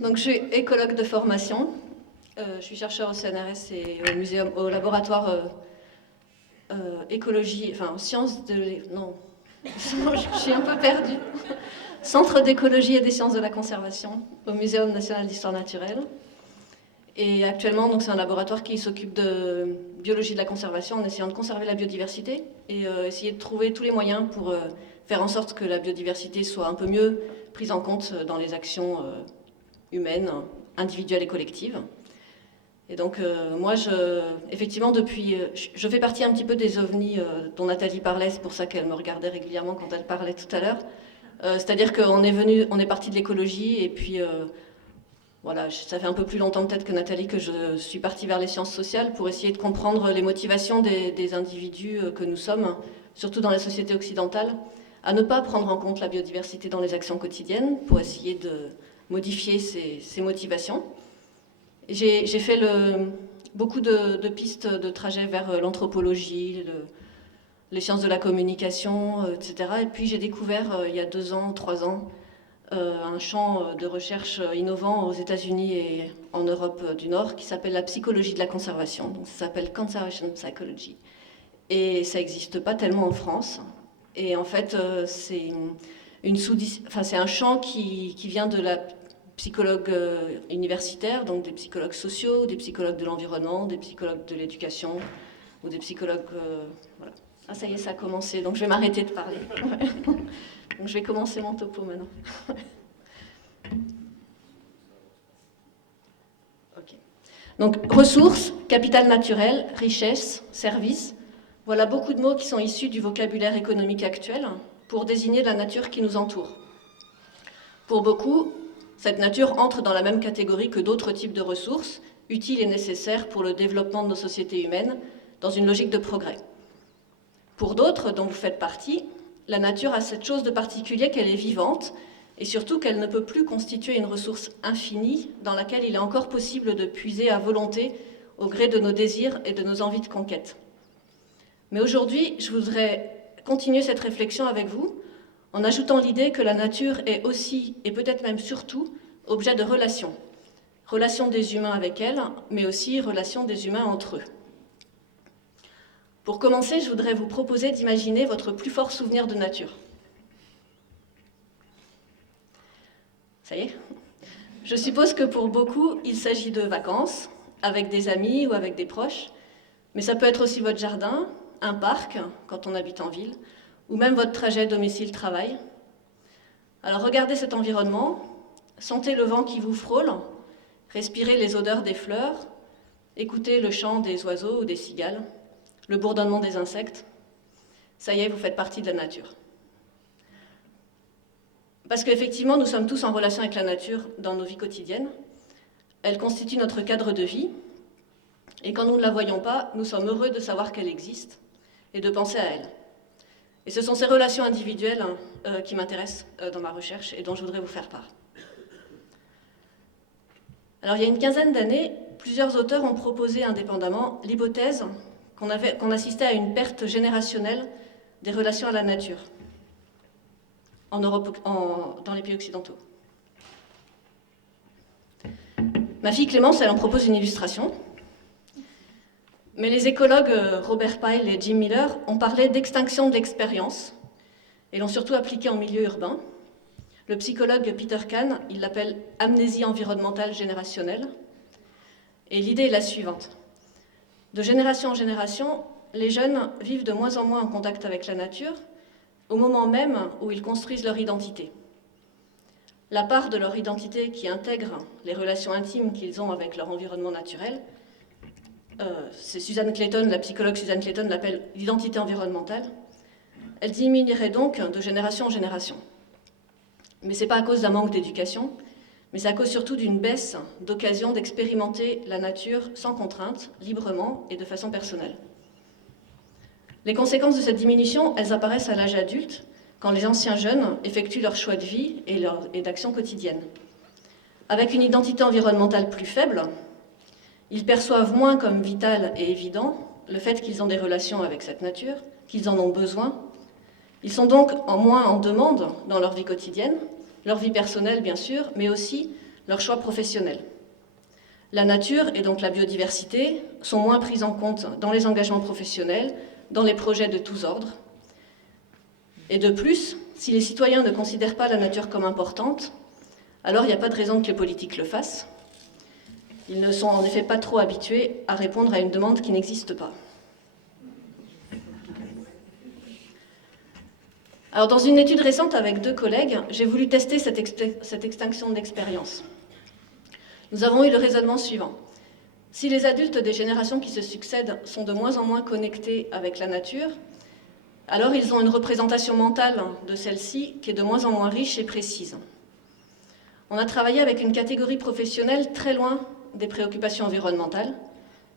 Donc, je suis écologue de formation. Je suis chercheur au CNRS et au muséum, au laboratoire écologie, enfin sciences de... Non, je suis un peu perdue. Centre d'écologie et des sciences de la conservation au Muséum national d'histoire naturelle. Et actuellement, donc, c'est un laboratoire qui s'occupe de biologie de la conservation en essayant de conserver la biodiversité et essayer de trouver tous les moyens pour faire en sorte que la biodiversité soit un peu mieux prise en compte dans les actions humaines, individuelles et collectives. Et donc moi, effectivement, depuis, je fais partie un petit peu des ovnis dont Nathalie parlait, c'est pour ça qu'elle me regardait régulièrement quand elle parlait tout à l'heure. C'est-à-dire qu'on est parti de l'écologie et puis voilà, ça fait un peu plus longtemps peut-être que Nathalie que je suis partie vers les sciences sociales pour essayer de comprendre les motivations des individus que nous sommes, surtout dans la société occidentale, à ne pas prendre en compte la biodiversité dans les actions quotidiennes pour essayer de modifier ces motivations. J'ai fait beaucoup de pistes de trajets vers l'anthropologie, les sciences de la communication, etc. Et puis j'ai découvert il y a 2 ans, 3 ans, un champ de recherche innovant aux États-Unis et en Europe du Nord qui s'appelle la psychologie de la conservation. Donc ça s'appelle Conservation Psychology. Et ça n'existe pas tellement en France. Et en fait, c'est un champ qui vient de la psychologue universitaire, donc des psychologues sociaux, des psychologues de l'environnement, des psychologues de l'éducation, ou des psychologues... voilà. Ah, ça y est, ça a commencé, donc je vais m'arrêter de parler. Donc je vais commencer mon topo maintenant. Okay. Donc ressources, capital naturel, richesse, services, voilà beaucoup de mots qui sont issus du vocabulaire économique actuel pour désigner la nature qui nous entoure. Pour beaucoup, cette nature entre dans la même catégorie que d'autres types de ressources, utiles et nécessaires pour le développement de nos sociétés humaines, dans une logique de progrès. Pour d'autres, dont vous faites partie, la nature a cette chose de particulier qu'elle est vivante, et surtout qu'elle ne peut plus constituer une ressource infinie dans laquelle il est encore possible de puiser à volonté au gré de nos désirs et de nos envies de conquête. Mais aujourd'hui, je voudrais continuer cette réflexion avec vous en ajoutant l'idée que la nature est aussi, et peut-être même surtout, objet de relations. Relations des humains avec elle, mais aussi relations des humains entre eux. Pour commencer, je voudrais vous proposer d'imaginer votre plus fort souvenir de nature. Ça y est ? Je suppose que pour beaucoup, il s'agit de vacances, avec des amis ou avec des proches, mais ça peut être aussi votre jardin, un parc, quand on habite en ville, ou même votre trajet domicile-travail. Alors regardez cet environnement, sentez le vent qui vous frôle, respirez les odeurs des fleurs, écoutez le chant des oiseaux ou des cigales, le bourdonnement des insectes. Ça y est, vous faites partie de la nature. Parce qu'effectivement, nous sommes tous en relation avec la nature dans nos vies quotidiennes. Elle constitue notre cadre de vie, et quand nous ne la voyons pas, nous sommes heureux de savoir qu'elle existe et de penser à elle. Et ce sont ces relations individuelles qui m'intéressent dans ma recherche et dont je voudrais vous faire part. Alors, il y a une quinzaine d'années, plusieurs auteurs ont proposé indépendamment l'hypothèse qu'on assistait à une perte générationnelle des relations à la nature en Europe, dans les pays occidentaux. Ma fille Clémence, elle en propose une illustration. Mais les écologues Robert Pyle et Jim Miller ont parlé d'extinction de l'expérience et l'ont surtout appliqué en milieu urbain. Le psychologue Peter Kahn, il l'appelle amnésie environnementale générationnelle. Et l'idée est la suivante. De génération en génération, les jeunes vivent de moins en moins en contact avec la nature, au moment même où ils construisent leur identité. La part de leur identité qui intègre les relations intimes qu'ils ont avec leur environnement naturel, c'est Suzanne Clayton, la psychologue Suzanne Clayton l'appelle l'identité environnementale, elle diminuerait donc de génération en génération. Mais ce n'est pas à cause d'un manque d'éducation, mais c'est à cause surtout d'une baisse d'occasion d'expérimenter la nature sans contrainte, librement et de façon personnelle. Les conséquences de cette diminution, elles apparaissent à l'âge adulte, quand les anciens jeunes effectuent leur choix de vie et d'action quotidienne. Avec une identité environnementale plus faible, ils perçoivent moins comme vital et évident le fait qu'ils ont des relations avec cette nature, qu'ils en ont besoin. Ils sont donc moins en demande dans leur vie quotidienne, leur vie personnelle bien sûr, mais aussi leurs choix professionnels. La nature et donc la biodiversité sont moins prises en compte dans les engagements professionnels, dans les projets de tous ordres. Et de plus, si les citoyens ne considèrent pas la nature comme importante, alors il n'y a pas de raison que les politiques le fassent. Ils ne sont en effet pas trop habitués à répondre à une demande qui n'existe pas. Alors, dans une étude récente avec 2 collègues, j'ai voulu tester cette extinction d'expérience. Nous avons eu le raisonnement suivant. Si les adultes des générations qui se succèdent sont de moins en moins connectés avec la nature, alors ils ont une représentation mentale de celle-ci qui est de moins en moins riche et précise. On a travaillé avec une catégorie professionnelle très loin des préoccupations environnementales,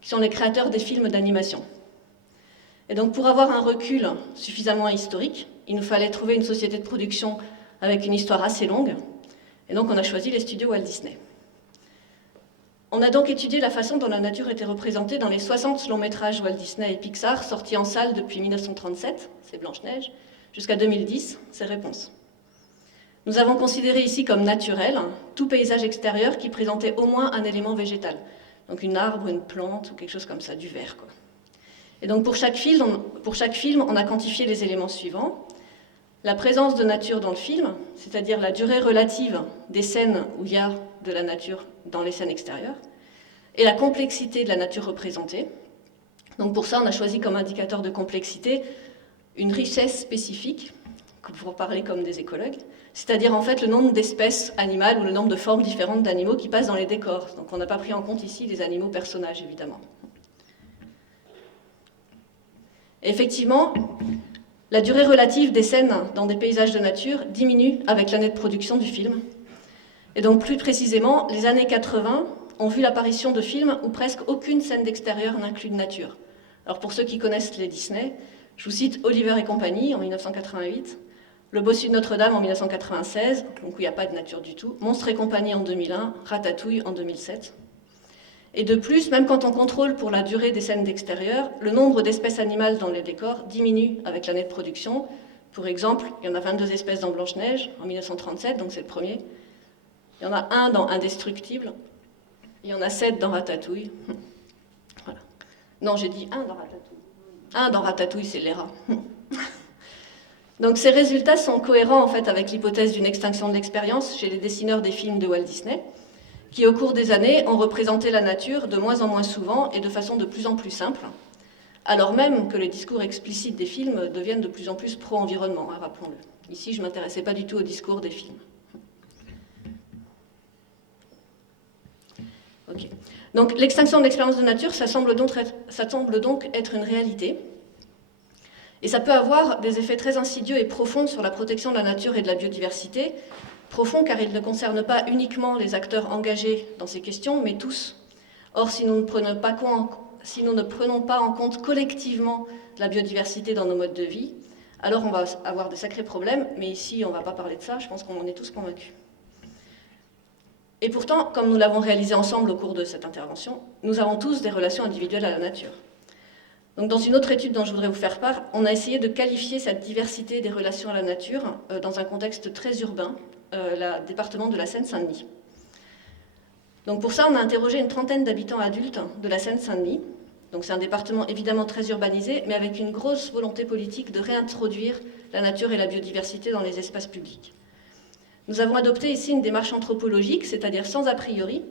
qui sont les créateurs des films d'animation. Et donc pour avoir un recul suffisamment historique, il nous fallait trouver une société de production avec une histoire assez longue, et donc on a choisi les studios Walt Disney. On a donc étudié la façon dont la nature était représentée dans les 60 longs métrages Walt Disney et Pixar sortis en salle depuis 1937, c'est Blanche-Neige, jusqu'à 2010, c'est Réponse. Nous avons considéré ici comme naturel tout paysage extérieur qui présentait au moins un élément végétal, donc une arbre, une plante ou quelque chose comme ça, du vert, quoi. Et donc pour chaque film, on a quantifié les éléments suivants. La présence de nature dans le film, c'est-à-dire la durée relative des scènes où il y a de la nature dans les scènes extérieures, et la complexité de la nature représentée. Donc pour ça, on a choisi comme indicateur de complexité une richesse spécifique, pour parler comme des écologues, c'est-à-dire en fait le nombre d'espèces animales ou le nombre de formes différentes d'animaux qui passent dans les décors. Donc on n'a pas pris en compte ici les animaux personnages, évidemment. Et effectivement, la durée relative des scènes dans des paysages de nature diminue avec l'année de production du film. Et donc plus précisément, les années 80 ont vu l'apparition de films où presque aucune scène d'extérieur n'inclut de nature. Alors pour ceux qui connaissent les Disney, je vous cite Oliver et compagnie en 1988, Le Bossu de Notre-Dame en 1996, donc où il n'y a pas de nature du tout, Monstres et compagnie en 2001, Ratatouille en 2007. Et de plus, même quand on contrôle pour la durée des scènes d'extérieur, le nombre d'espèces animales dans les décors diminue avec l'année de production. Pour exemple, il y en a 22 espèces dans Blanche-Neige en 1937, donc c'est le premier. Il y en a 1 dans Indestructible. Il y en a 7 dans Ratatouille. Voilà. Non, j'ai dit 1 dans Ratatouille. 1 dans Ratatouille, c'est les rats. Donc ces résultats sont cohérents en fait avec l'hypothèse d'une extinction de l'expérience chez les dessineurs des films de Walt Disney, qui au cours des années ont représenté la nature de moins en moins souvent et de façon de plus en plus simple, alors même que les discours explicites des films deviennent de plus en plus pro-environnement, hein, rappelons-le. Ici, je ne m'intéressais pas du tout au discours des films. Ok. Donc l'extinction de l'expérience de nature, ça semble donc être une réalité. Et ça peut avoir des effets très insidieux et profonds sur la protection de la nature et de la biodiversité. Profonds car il ne concerne pas uniquement les acteurs engagés dans ces questions, mais tous. Or, si nous ne prenons pas en compte collectivement la biodiversité dans nos modes de vie, alors on va avoir de sacrés problèmes, mais ici on ne va pas parler de ça, je pense qu'on en est tous convaincus. Et pourtant, comme nous l'avons réalisé ensemble au cours de cette intervention, nous avons tous des relations individuelles à la nature. Donc, dans une autre étude dont je voudrais vous faire part, on a essayé de qualifier cette diversité des relations à la nature dans un contexte très urbain, le département de la Seine-Saint-Denis. Donc pour ça, on a interrogé une trentaine d'habitants adultes de la Seine-Saint-Denis. Donc c'est un département évidemment très urbanisé, mais avec une grosse volonté politique de réintroduire la nature et la biodiversité dans les espaces publics. Nous avons adopté ici une démarche anthropologique, c'est-à-dire sans a priori.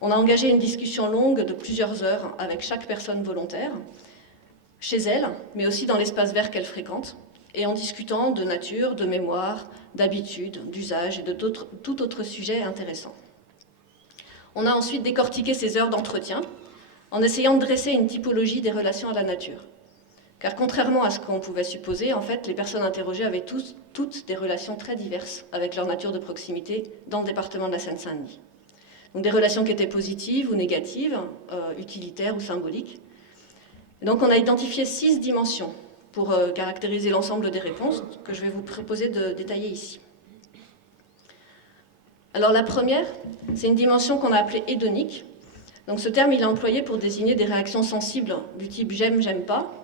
On a engagé une discussion longue de plusieurs heures avec chaque personne volontaire, chez elle, mais aussi dans l'espace vert qu'elle fréquente, et en discutant de nature, de mémoire, d'habitudes, d'usage et de tout autre sujet intéressant. On a ensuite décortiqué ces heures d'entretien en essayant de dresser une typologie des relations à la nature. Car contrairement à ce qu'on pouvait supposer, en fait, les personnes interrogées avaient toutes des relations très diverses avec leur nature de proximité dans le département de la Seine-Saint-Denis. Donc des relations qui étaient positives ou négatives, utilitaires ou symboliques. Et donc on a identifié 6 dimensions pour caractériser l'ensemble des réponses que je vais vous proposer de détailler ici. Alors la première, c'est une dimension qu'on a appelée hédonique. Donc ce terme, il est employé pour désigner des réactions sensibles du type j'aime, j'aime pas.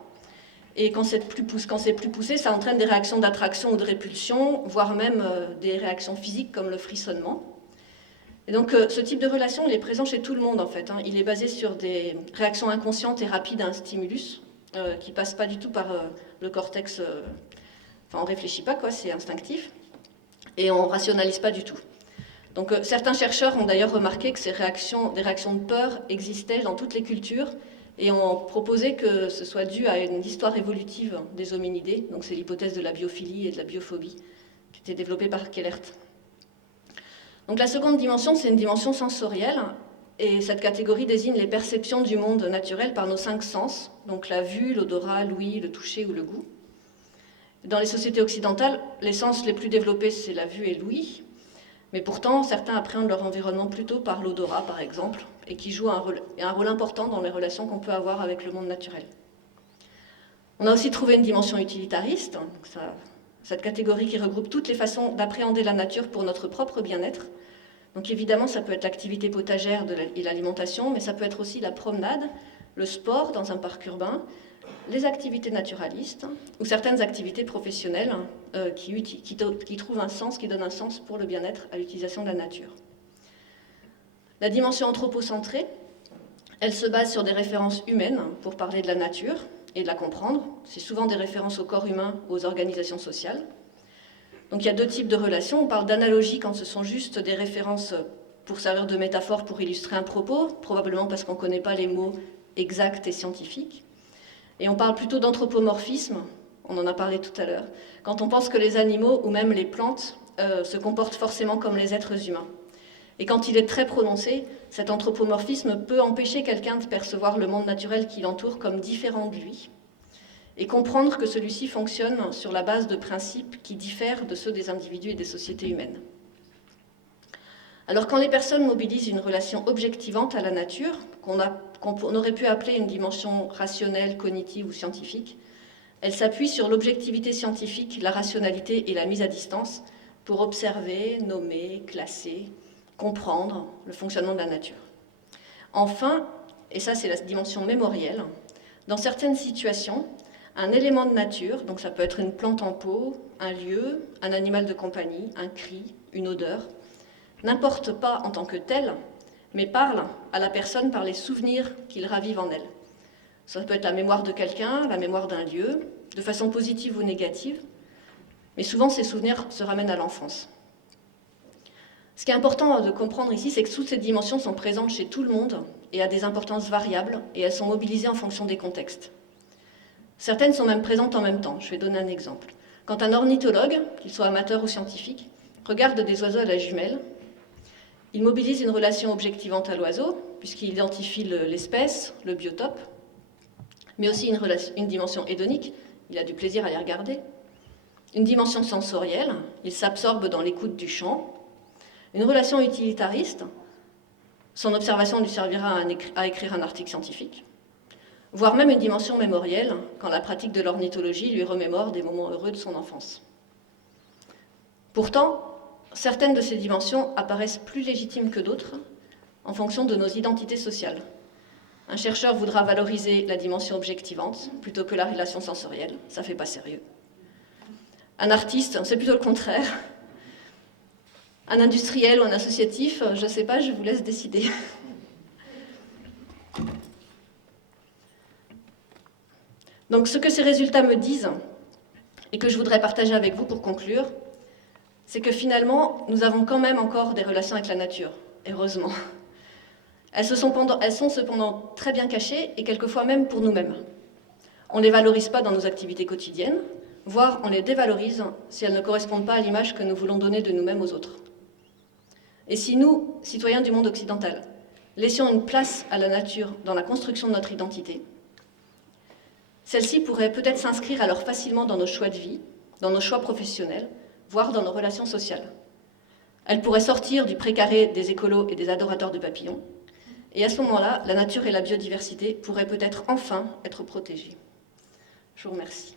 Et quand c'est plus poussé, ça entraîne des réactions d'attraction ou de répulsion, voire même des réactions physiques comme le frissonnement. Et donc ce type de relation, il est présent chez tout le monde en fait. Il est basé sur des réactions inconscientes et rapides à un stimulus qui ne passent pas du tout par le cortex. Enfin, on ne réfléchit pas, quoi, c'est instinctif. Et on ne rationalise pas du tout. Donc certains chercheurs ont d'ailleurs remarqué que des réactions de peur existaient dans toutes les cultures et ont proposé que ce soit dû à une histoire évolutive des hominidés. Donc c'est l'hypothèse de la biophilie et de la biophobie qui était développée par Kellert. Donc la seconde dimension, c'est une dimension sensorielle, et cette catégorie désigne les perceptions du monde naturel par nos 5 sens, donc la vue, l'odorat, l'ouïe, le toucher ou le goût. Dans les sociétés occidentales, les sens les plus développés, c'est la vue et l'ouïe, mais pourtant, certains appréhendent leur environnement plutôt par l'odorat, par exemple, et qui joue un rôle important dans les relations qu'on peut avoir avec le monde naturel. On a aussi trouvé une dimension utilitariste, cette catégorie qui regroupe toutes les façons d'appréhender la nature pour notre propre bien-être. Donc évidemment, ça peut être l'activité potagère et l'alimentation, mais ça peut être aussi la promenade, le sport dans un parc urbain, les activités naturalistes ou certaines activités professionnelles qui trouvent un sens, qui donnent un sens pour le bien-être à l'utilisation de la nature. La dimension anthropocentrée, elle se base sur des références humaines pour parler de la nature et de la comprendre. C'est souvent des références au corps humain, aux organisations sociales. Donc il y a 2 types de relations. On parle d'analogie quand ce sont juste des références pour servir de métaphore pour illustrer un propos, probablement parce qu'on ne connaît pas les mots exacts et scientifiques. Et on parle plutôt d'anthropomorphisme, on en a parlé tout à l'heure, quand on pense que les animaux ou même les plantes se comportent forcément comme les êtres humains. Et quand il est très prononcé, cet anthropomorphisme peut empêcher quelqu'un de percevoir le monde naturel qui l'entoure comme différent de lui, et comprendre que celui-ci fonctionne sur la base de principes qui diffèrent de ceux des individus et des sociétés humaines. Alors quand les personnes mobilisent une relation objectivante à la nature, qu'on aurait pu appeler une dimension rationnelle, cognitive ou scientifique, elles s'appuient sur l'objectivité scientifique, la rationalité et la mise à distance pour observer, nommer, classer, comprendre le fonctionnement de la nature. Enfin, et ça c'est la dimension mémorielle, dans certaines situations, un élément de nature, donc ça peut être une plante en pot, un lieu, un animal de compagnie, un cri, une odeur, n'importe pas en tant que tel, mais parle à la personne par les souvenirs qu'il ravive en elle. Ça peut être la mémoire de quelqu'un, la mémoire d'un lieu, de façon positive ou négative, mais souvent ces souvenirs se ramènent à l'enfance. Ce qui est important de comprendre ici, c'est que toutes ces dimensions sont présentes chez tout le monde et à des importances variables, et elles sont mobilisées en fonction des contextes. Certaines sont même présentes en même temps. Je vais donner un exemple. Quand un ornithologue, qu'il soit amateur ou scientifique, regarde des oiseaux à la jumelle, il mobilise une relation objectivante à l'oiseau, puisqu'il identifie l'espèce, le biotope, mais aussi une dimension hédonique, il a du plaisir à les regarder, une dimension sensorielle, il s'absorbe dans l'écoute du chant, une relation utilitariste, son observation lui servira à écrire un article scientifique, voire même une dimension mémorielle, quand la pratique de l'ornithologie lui remémore des moments heureux de son enfance. Pourtant, certaines de ces dimensions apparaissent plus légitimes que d'autres en fonction de nos identités sociales. Un chercheur voudra valoriser la dimension objectivante plutôt que la relation sensorielle, ça ne fait pas sérieux. Un artiste, c'est plutôt le contraire. Un industriel ou un associatif, je ne sais pas, je vous laisse décider. Donc ce que ces résultats me disent, et que je voudrais partager avec vous pour conclure, c'est que finalement, nous avons quand même encore des relations avec la nature, heureusement. Elles sont cependant très bien cachées, et quelquefois même pour nous-mêmes. On ne les valorise pas dans nos activités quotidiennes, voire on les dévalorise si elles ne correspondent pas à l'image que nous voulons donner de nous-mêmes aux autres. Et si nous, citoyens du monde occidental, laissions une place à la nature dans la construction de notre identité, celle-ci pourrait peut-être s'inscrire alors facilement dans nos choix de vie, dans nos choix professionnels, voire dans nos relations sociales. Elle pourrait sortir du précaré des écolos et des adorateurs de papillons, et à ce moment-là, la nature et la biodiversité pourraient peut-être enfin être protégées. Je vous remercie.